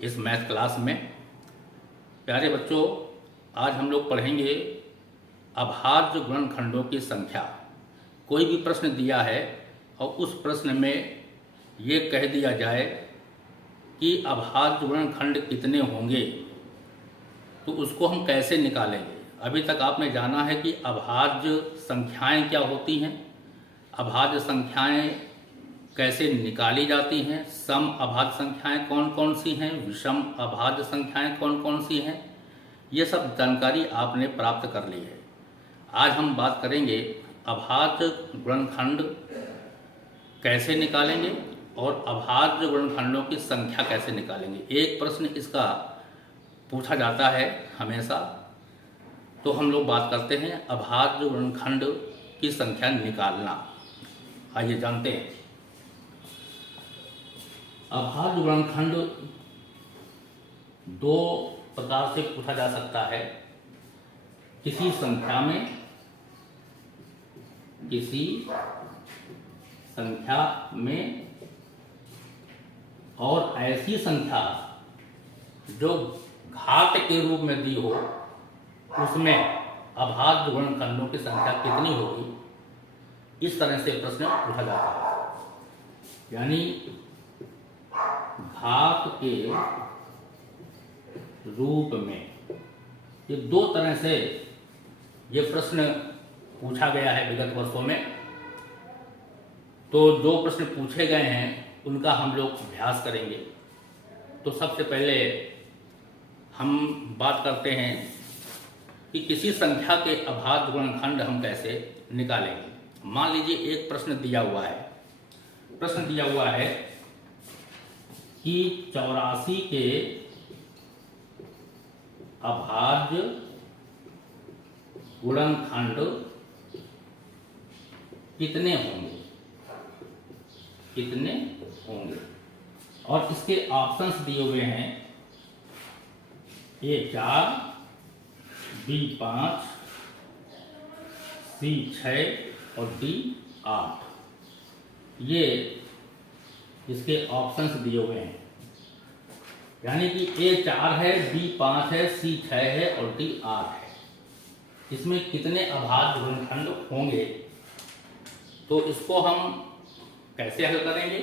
इस math class में। प्यारे बच्चों, आज हम लोग पढ़ेंगे अभाज्य गुणनखंडों की संख्या। कोई भी प्रश्न दिया है और उस प्रश्न में ये कह दिया जाए कि अभाज्य गुणनखंड कितने होंगे, तो उसको हम कैसे निकालेंगे। अभी तक आपने जाना है कि अभाज्य संख्याएं क्या होती हैं, अभाज्य संख्याएं कैसे निकाली जाती हैं, सम अभाज्य संख्याएं कौन कौन सी हैं, विषम अभाज्य संख्याएं कौन कौन सी हैं, ये सब जानकारी आपने प्राप्त कर ली है। आज हम बात करेंगे अभाज्य गुणनखंड कैसे निकालेंगे और अभाज्य गुणनखंडों की संख्या कैसे निकालेंगे। एक प्रश्न इसका पूछा जाता है हमेशा, तो हम लोग बात करते हैं अभाज्य गुणनखंड की संख्या निकालना। आइए जानते हैं। अभाज्य गुणनखंड दो प्रकार से पूछा जा सकता है। किसी संख्या में और ऐसी संख्या जो घात के रूप में दी हो, उसमें अभाज्य गुणनखंडों की संख्या कितनी होगी, इस तरह से प्रश्न पूछा जाता है। यानी घात के रूप में ये दो तरह से ये प्रश्न पूछा गया है विगत वर्षों में। तो जो प्रश्न पूछे गए हैं उनका हम लोग अभ्यास करेंगे। तो सबसे पहले हम बात करते हैं कि किसी संख्या के अभाज्य गुणनखंड हम कैसे निकालेंगे। मान लीजिए एक प्रश्न दिया हुआ है कि 84 के अभाज्य गुणनखंड कितने होंगे और इसके ऑप्शंस दिए हुए हैं A4, B5, C6 और D8। ये इसके ऑप्शंस दिए हुए हैं। यानी कि A4 है, B5 है, C6 है और D8 है। इसमें कितने अभाज्य गुणनखंड होंगे, तो इसको हम कैसे हल करेंगे।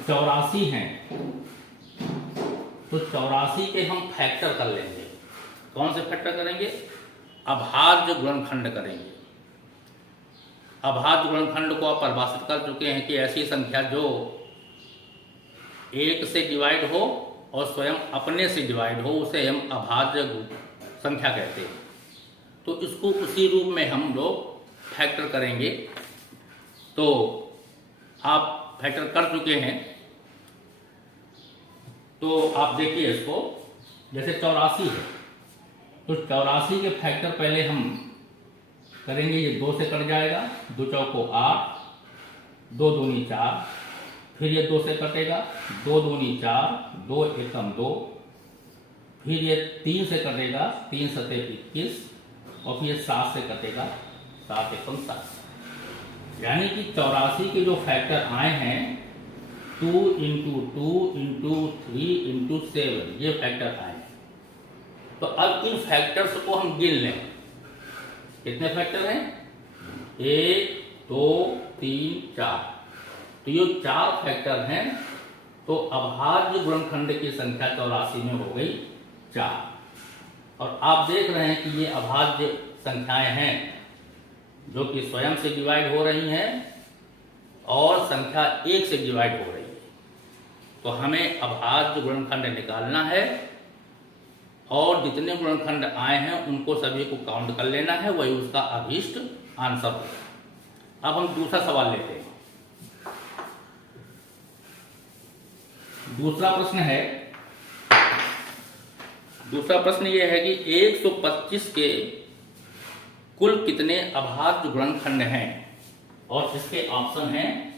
84 हैं तो 84 के हम फैक्टर कर लेंगे। कौन से फैक्टर करेंगे? अभाज्य गुणनखंड करेंगे। अभाज्य गुणनखंड को आप परिभाषित कर चुके हैं कि ऐसी संख्या जो एक से डिवाइड हो और स्वयं अपने से डिवाइड हो, उसे हम अभाज्य संख्या कहते हैं। तो इसको उसी रूप में हम लोग फैक्टर करेंगे। तो आप फैक्टर कर चुके हैं, तो आप देखिए इसको। जैसे 84 है तो 84 के फैक्टर पहले हम करेंगे। ये 2 से कट जाएगा, 2 चौको 8, 2 दूनी 4, फिर ये 2 से कटेगा, 2 दूनी 4, 2 एकम 2, फिर ये 3 से कटेगा, 3 सते 21 और फिर ये 7 से कटेगा, 7 एकम 7। यानी कि 84 के जो फैक्टर आए हैं 2 इंटू 2 इंटू 3 इंटू 7, ये फैक्टर आए। तो अब इन फैक्टर्स को हम गिन लें। कितने फैक्टर हैं? 1, 2, 3, 4। तो ये 4 फैक्टर हैं। तो अभाज्य गुणनखंड की संख्या 84 में हो गई 4। और आप देख रहे हैं कि ये अभाज्य संख्याएं हैं जो कि स्वयं से डिवाइड हो रही हैं और संख्या 1 से डिवाइड हो रही है। तो हमें अभाज्य गुणनखंड निकालना है और जितने गुणनखंड आए हैं उनको सभी को काउंट कर लेना है, वही उसका अभीष्ट आंसर होगा। अब हम दूसरा सवाल लेते हैं। दूसरा प्रश्न यह है कि 125 के कुल कितने अभाज्य गुणनखंड हैं, और इसके ऑप्शन हैं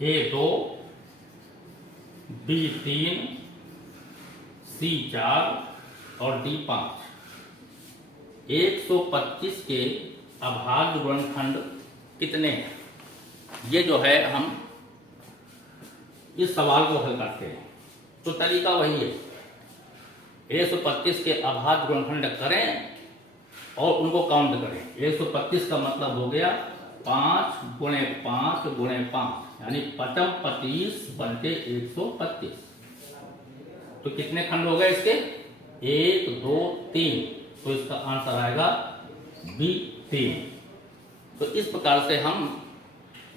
A2, B3, C4 और D5। 125 के अभाज्य गुणनखंड कितने हैं? ये जो है हम इस सवाल को हल करते हैं। तो तरीका वही है, 125 के अभाज्य गुणनखंड करें और उनको काउंट करें। 125 का मतलब हो गया 5 गुणे 5 गुणे 5, यानी 55 25 बनते 125। तो कितने खंड हो गए इसके? 1 2 3। तो इसका आंसर आएगा बी 3। तो इस प्रकार से हम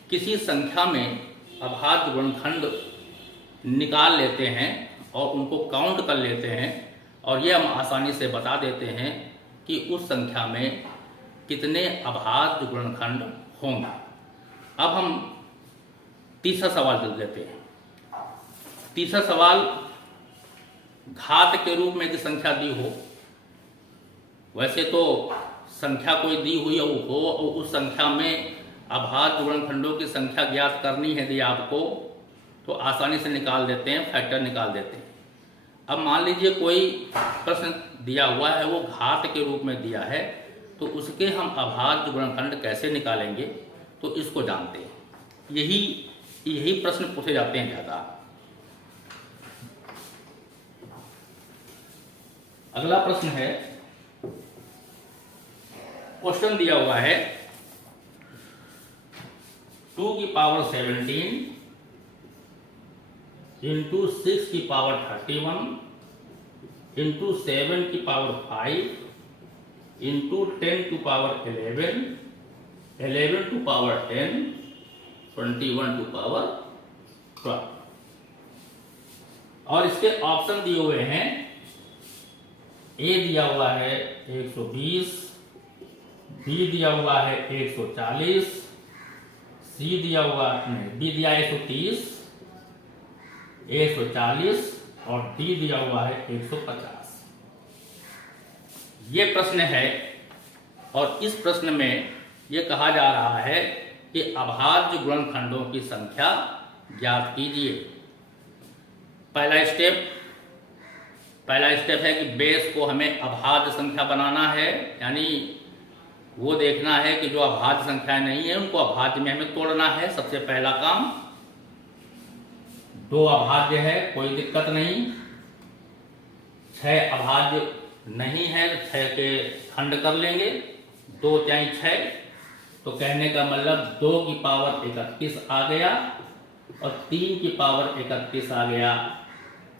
किसी संख्या में अभाज्य गुणनखंड निकाल लेते हैं और उनको काउंट कर लेते हैं, और ये हम आसानी से बता देते हैं कि उस संख्या में कितने अभाज्य गुणनखंड होंगे। अब हम तीसरा सवाल देख लेते हैं। तीसरा सवाल, घात के रूप में यदि संख्या दी हो, वैसे तो संख्या कोई दी हुई हो और उस संख्या में अभाज्य गुणनखंडों की संख्या ज्ञात करनी है यदि आपको, तो आसानी से निकाल देते हैं, फैक्टर निकाल देते हैं। अब मान लीजिए कोई प्रश्न दिया हुआ है, वो घात के रूप में दिया है, तो उसके हम अभाज्य गुणनखंड कैसे निकालेंगे, तो इसको जानते हैं। यही प्रश्न पूछे जाते हैं ज़्यादा। अगला प्रश्न है, क्वेश्चन दिया हुआ है 2 की पावर 17 इंटू 6 की पावर 31 इंटू 7 की power 5 into 10 to power 11 11 to power 10 21 to power 12। और इसके ऑप्शन दिए हुए हैं। ए दिया हुआ है 120, बी दिया हुआ है 140, सी दिया हुआ बी दिया 130, 140 और डी दिया हुआ है 150। ये प्रश्न है और इस प्रश्न में ये कहा जा रहा है कि अभाज्य गुणनखंडों की संख्या ज्ञात कीजिए। पहला स्टेप है कि बेस को हमें अभाज्य संख्या बनाना है, यानी वो देखना है कि जो अभाज्य संख्याएं नहीं है उनको अभाज्य में हमें तोड़ना है। सबसे पहला काम, 2 अभाज्य है, कोई दिक्कत नहीं। 6 अभाज्य नहीं है, 6 के खंड कर लेंगे, 2 तिहाई 6। तो कहने का मतलब 2 की पावर 31 आ गया और 3 की पावर 31 आ गया।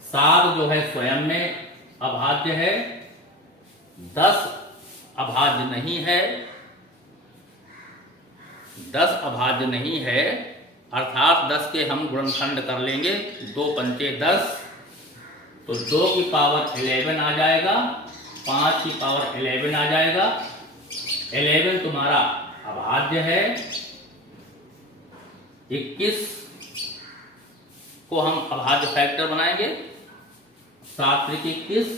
7 जो है स्वयं में अभाज्य है, 10 अभाज्य नहीं है, 10 अभाज्य नहीं है, अर्थात 10 के हम गुणनखंड कर लेंगे, 2 पंचे 10, तो 2 की पावर 11 आ जाएगा, 5 की पावर 11 आ जाएगा। 11 तुम्हारा अभाज्य है। 21 को हम अभाज्य फैक्टर बनाएंगे, 7 त्रिक 21,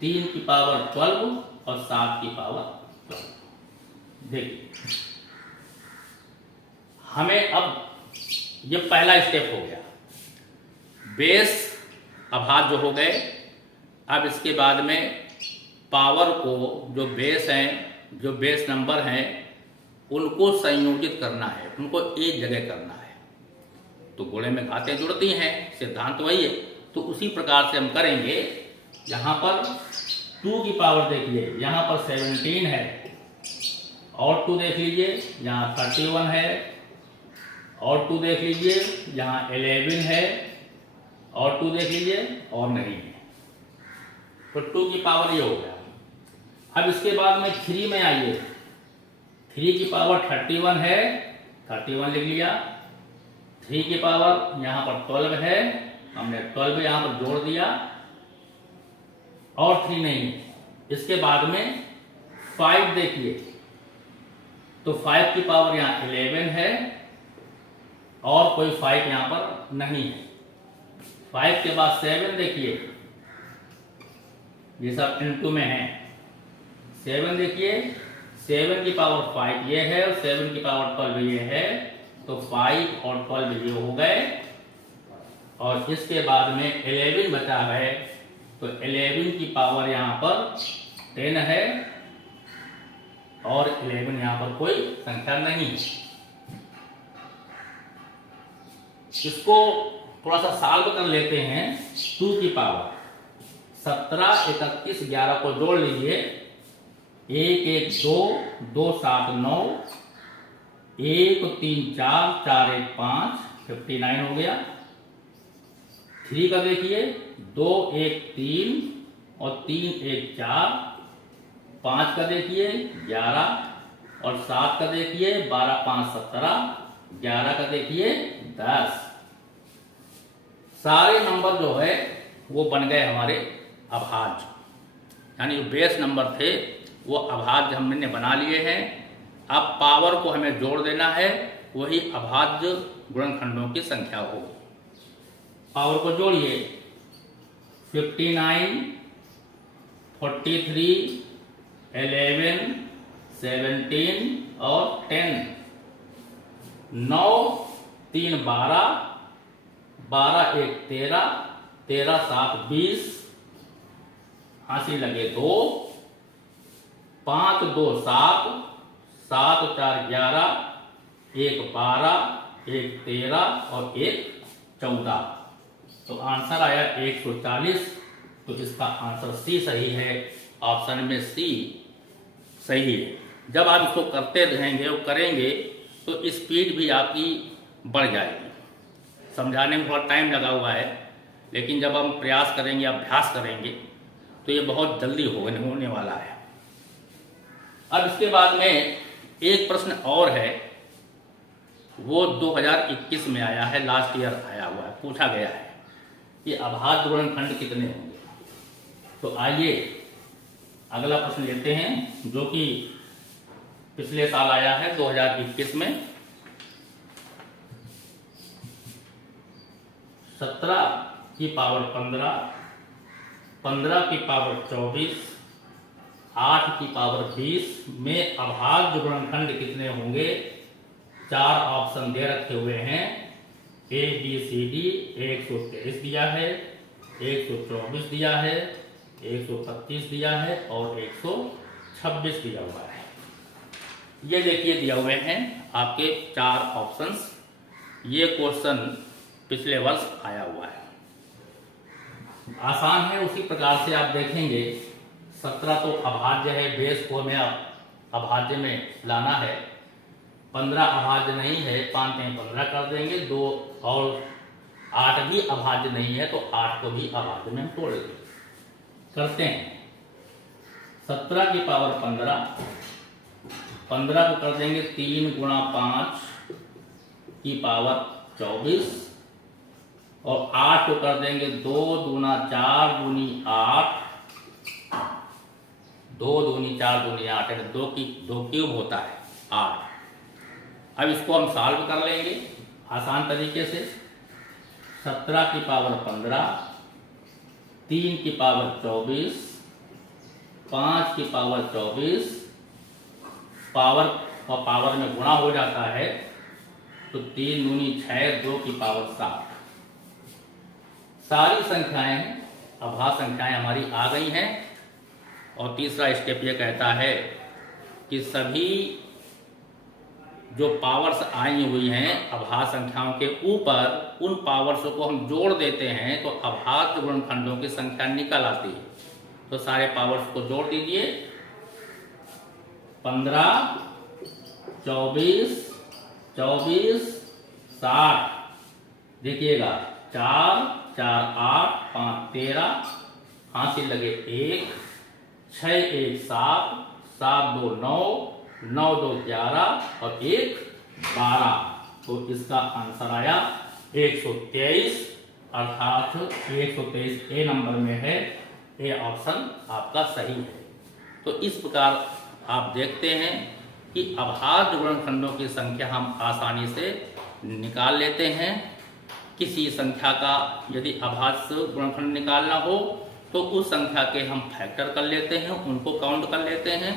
3 की पावर 12 और 7 की पावर 12। देखिए हमें अब ये पहला स्टेप हो गया, बेस अभाज्य हो गए। अब इसके बाद में पावर को, जो बेस हैं, जो बेस नंबर हैं, उनको संयोजित करना है, उनको एक जगह करना है। तो गुणे में घातें जुड़ती हैं, सिद्धांत वही है। तो उसी प्रकार से हम करेंगे। यहाँ पर 2 की पावर देखिए, यहाँ पर 17 है, और 2 देख लीजिए, यहाँ 31 है, और 2 देख लीजिए, यहाँ 11 है, और 2 देख लीजिए, और नहीं है। तो 2 की पावर ये हो गया। अब इसके बाद में 3 में आइए, 3 की पावर 31 है, 31 लिख लिया। 3 की पावर यहाँ पर 12 है, हमने 12 यहाँ पर जोड़ दिया, और 3 नहीं है। इसके बाद में 5 देखिए, तो 5 की पावर यहाँ 11 है, और कोई 5 यहाँ पर नहीं है। 5 के बाद 7 देखिए, ये सब इनटू में है। 7 देखिए, 7 की पावर 5 ये है और 7 की पावर 12 ये है, तो 5 और 12 ये हो गए। और इसके बाद में 11 बचा है, तो 11 की पावर यहाँ पर 10 है, और 11 यहाँ पर कोई संख्या नहीं है। इसको थोड़ा सा सॉल्व कर लेते हैं। 2 की पावर 17, 31, 11 को जोड़ लीजिए। 1 1 2, 2 7 9, 1 3 4, 4 1 5, 59 हो गया। 3 का देखिए 2 1 3 और 3 1 4, 5 का देखिए 11 और 7 का देखिए 12 5 17, 11 का देखिए 10। सारे नंबर जो है वो बन गए हमारे अभाज्य, यानी जो बेस नंबर थे वो अभाज्य हमने बना लिए हैं। अब पावर को हमें जोड़ देना है, वही अभाज्य गुणनखंडों की संख्या होगी। पावर को जोड़िए। 59, 43, 11, 17 और 10। 9 3 12, 12 1 13, 13 7 20, हासिल लगे 2, 5 2 7, 7 4 11, 1 12, 1 13 और 1 14। तो आंसर आया 140। तो इसका आंसर सी सही है। ऑप्शन में सी सही है। जब आप इसको करते रहेंगे और करेंगे तो स्पीड भी आपकी बढ़ जाएगी। समझाने में थोड़ा टाइम लगा हुआ है, लेकिन जब हम प्रयास करेंगे, अभ्यास करेंगे तो ये बहुत जल्दी होने वाला है। अब इसके बाद में एक प्रश्न और है, वो 2021 में आया है, लास्ट ईयर आया हुआ है। पूछा गया है कि अभाज्य गुणनखंड कितने होंगे। तो आइए अगला प्रश्न लेते हैं, जो कि पिछले साल आया है 2021 में। 17 की पावर 15, 15 की पावर 24, 8 की पावर 20 में अभाज्य गुणनखंड कितने होंगे। 4 ऑप्शन दे रखे हुए हैं। A B C D. 123 दिया है, 124 दिया है, 125 दिया है और 126 दिया हुआ है। ये देखिए दिया हुए हैं आपके 4 ऑप्शंस। ये क्वेश्चन पिछले वर्ष आया हुआ है। आसान है, उसी प्रकार से आप देखेंगे। 17 तो अभाज्य है, बेस को हमें अभाज्य में लाना है। 15 अभाज्य नहीं है, 5 में 15 कर देंगे। 2 और 8 भी अभाज्य नहीं है, तो 8 को भी अभाज्य में हम तोड़ देंगे। करते हैं। 17 की पावर 15, 15 को कर देंगे 3 गुणा 5 की पावर 24 और 8 को कर देंगे 2 दूना 4 दूनी 8, 2 दूनी 4 दूनी 8, 2 क्यूब होता है 8। अब इसको हम सॉल्व कर लेंगे आसान तरीके से। 17 की पावर 15, 3 की पावर 24, 5 की पावर 24, पावर और पावर में गुणा हो जाता है तो 3 दूनी 6, 2 की पावर 7। सारी संख्याएं अभाज्य संख्याएं हमारी आ गई हैं। और तीसरा स्टेप ये कहता है कि सभी जो पावर्स आई हुई हैं अभाज्य संख्याओं के ऊपर, उन पावर्स को हम जोड़ देते हैं तो अभाज्य गुणनखंडों की संख्या निकल आती है। तो सारे पावर्स को जोड़ दीजिए। 15, 24, 24, 60। देखिएगा 4 4 8 5 13, हासिल लगे 1, 6 1 7, 7 2 9, 9 2 11 और 1 12। तो इसका आंसर आया 123, अर्थात 123 ए नंबर में है। ए ऑप्शन आपका सही है। तो इस प्रकार आप देखते हैं कि अभाज्य गुणनखंडों की संख्या हम आसानी से निकाल लेते हैं। किसी संख्या का यदि अभाज्य गुणनखंड निकालना हो तो उस संख्या के हम फैक्टर कर लेते हैं, उनको काउंट कर लेते हैं।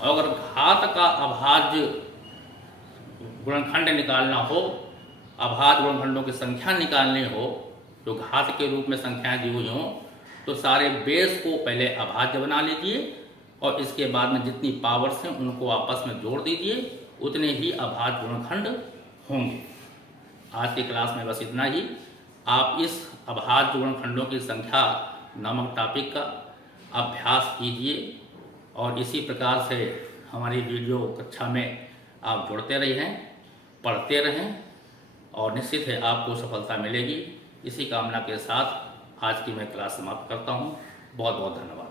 और अगर घात का अभाज्य गुणनखंड निकालना हो, अभाज्य गुणनखंडों की संख्या निकालनी हो, जो घात के रूप में संख्याएं दी हुई हों, तो सारे बेस को पहले अभाज्य बना लीजिए और इसके बाद में जितनी पावर्स हैं उनको आपस में जोड़ दीजिए, उतने ही अभाज्य गुणनखंड होंगे। आज की क्लास में बस इतना ही। आप इस अभाज्य गुणनखंडों की संख्या नामक टॉपिक का अभ्यास कीजिए और इसी प्रकार से हमारी वीडियो कक्षा में आप जुड़ते रहें, पढ़ते रहें और निश्चित है आपको सफलता मिलेगी। इसी कामना के साथ आज की मैं क्लास समाप्त करता हूँ। बहुत बहुत धन्यवाद।